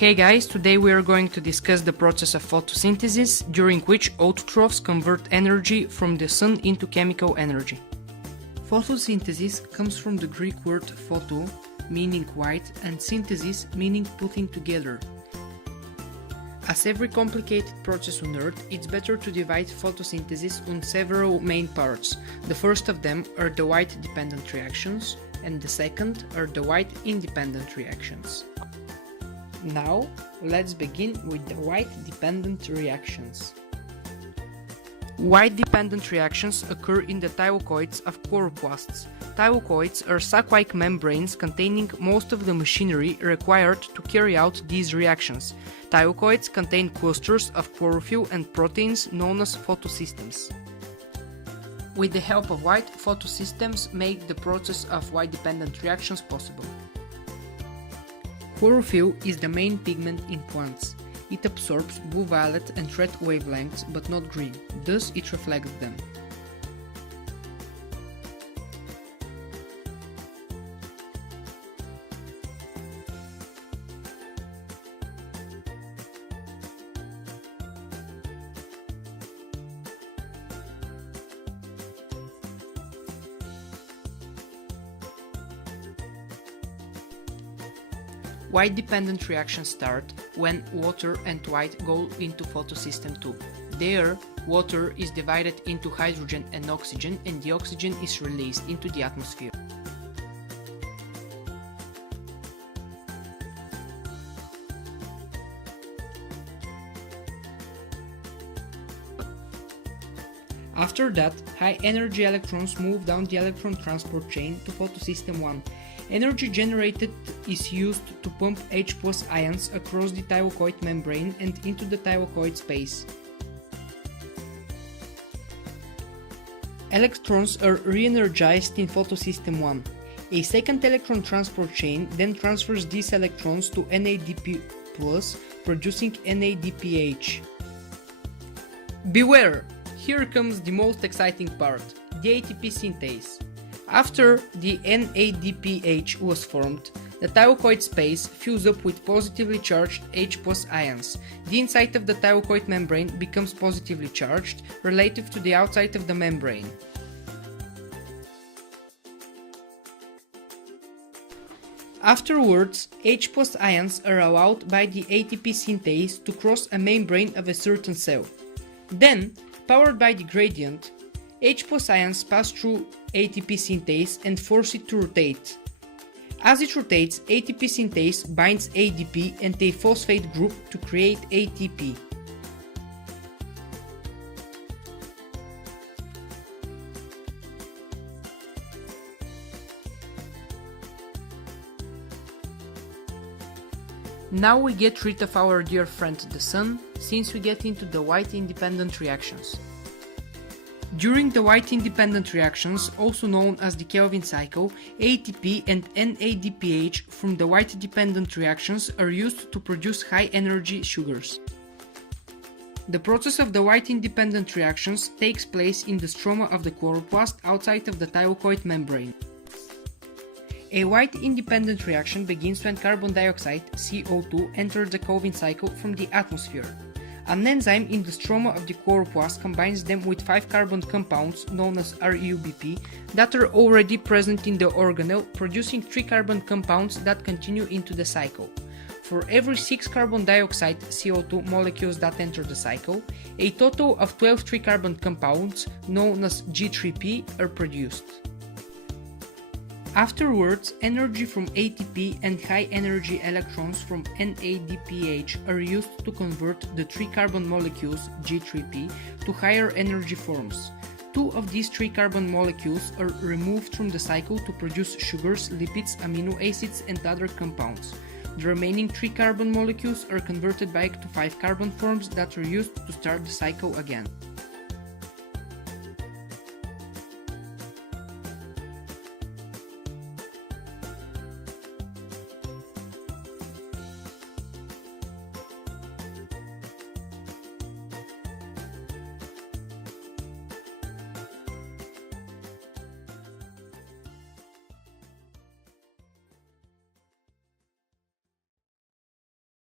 Hey guys, today we are going to discuss the process of photosynthesis, during which autotrophs convert energy from the sun into chemical energy. Photosynthesis comes from the Greek word photo, meaning white, and synthesis, meaning putting together. As every complicated process on Earth, it's better to divide photosynthesis on several main parts. The first of them are the white-dependent reactions, and the second are the white-independent reactions. Now, let's begin with the white-dependent reactions. White-dependent reactions occur in the thylakoids of chloroplasts. Thylakoids are sac-like membranes containing most of the machinery required to carry out these reactions. Thylakoids contain clusters of chlorophyll and proteins known as photosystems. With the help of light, photosystems make the process of white-dependent reactions possible. Chlorophyll is the main pigment in plants. It absorbs blue, violet and red wavelengths, but not green, thus it reflects them. White-dependent reactions start when water and light go into photosystem 2. There, water is divided into hydrogen and oxygen, and the oxygen is released into the atmosphere. After that, high-energy electrons move down the electron transport chain to photosystem 1. Energy generated is used to pump H+ ions across the thylakoid membrane and into the thylakoid space. Electrons are re-energized in photosystem 1. A second electron transport chain then transfers these electrons to NADP+, producing NADPH. Beware! Here comes the most exciting part, the ATP synthase. After the NADPH was formed, the thylakoid space fills up with positively charged H+ ions. The inside of the thylakoid membrane becomes positively charged relative to the outside of the membrane. Afterwards, H+ ions are allowed by the ATP synthase to cross a membrane of a certain cell. Then, powered by the gradient, H+ ions pass through ATP synthase and force it to rotate. As it rotates, ATP synthase binds ADP and a phosphate group to create ATP. Now we get rid of our dear friend the sun, since we get into the white-independent reactions. During the white-independent reactions, also known as the Kelvin cycle, ATP and NADPH from the white-dependent reactions are used to produce high-energy sugars. The process of the white-independent reactions takes place in the stroma of the chloroplast outside of the thylakoid membrane. A white-independent reaction begins when carbon dioxide, CO2, enters the Kelvin cycle from the atmosphere. An enzyme in the stroma of the chloroplast combines them with 5 carbon compounds known as RUBP that are already present in the organelle, producing 3 carbon compounds that continue into the cycle. For every 6 carbon dioxide CO2 molecules that enter the cycle, a total of 12 3 carbon compounds known as G3P are produced. Afterwards, energy from ATP and high-energy electrons from NADPH are used to convert the 3 carbon molecules G3P to higher energy forms. 2 of these 3 carbon molecules are removed from the cycle to produce sugars, lipids, amino acids and other compounds. The remaining 3 carbon molecules are converted back to 5 carbon forms that are used to start the cycle again.